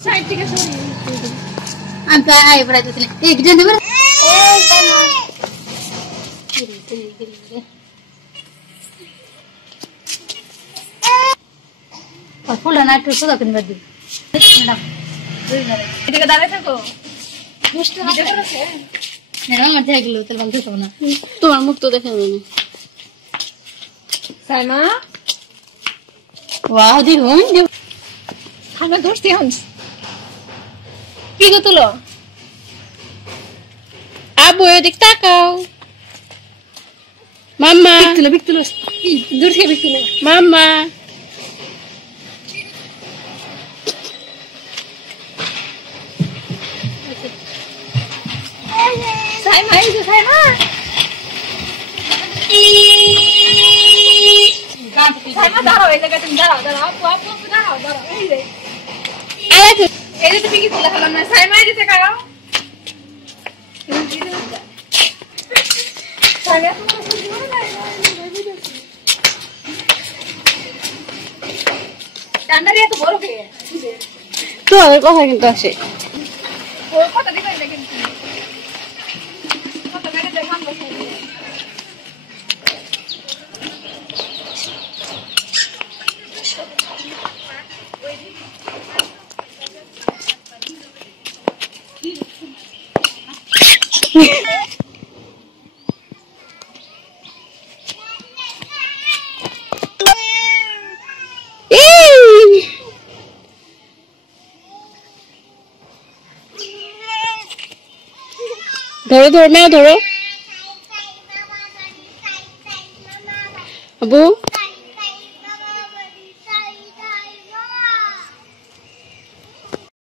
साइड থেকে সরি আমি আই পড়াইতেছি এক জন দেব এই কেন আর ফুল না একটু সুদা কিনবা দি ম্যাডাম এদিকে দাঁড়ায় থাকো মিষ্টি ভিডিও করছে ম্যাডাম মধ্যে গেল তো বলতে হবে না তোমার মুখ তো দেখা যায় না সাইমা ওয়াও দি হোম দি খানা ধরছি হন্স কি গো তুলো আবু এদিক তাকাও মাম্মা বিকতুলো দূর থেকে বিকতুলো মাম্মা সাইমা এই যে সাইমা সাইমা দাঁড়াও এই জায়গায় তুমি দাঁড়াও আপু দাঁড়াও এই রে এই যে তুমি কি তুলে হলাম না সাইমা এই দিতে কাও টান্ডারিয়া তো বড় কে তো কথা কিন্তু আসে ও কথা দিবে না কিন্তু কথা মেরে দেখান বসে ধরো ধরো নাও ধরো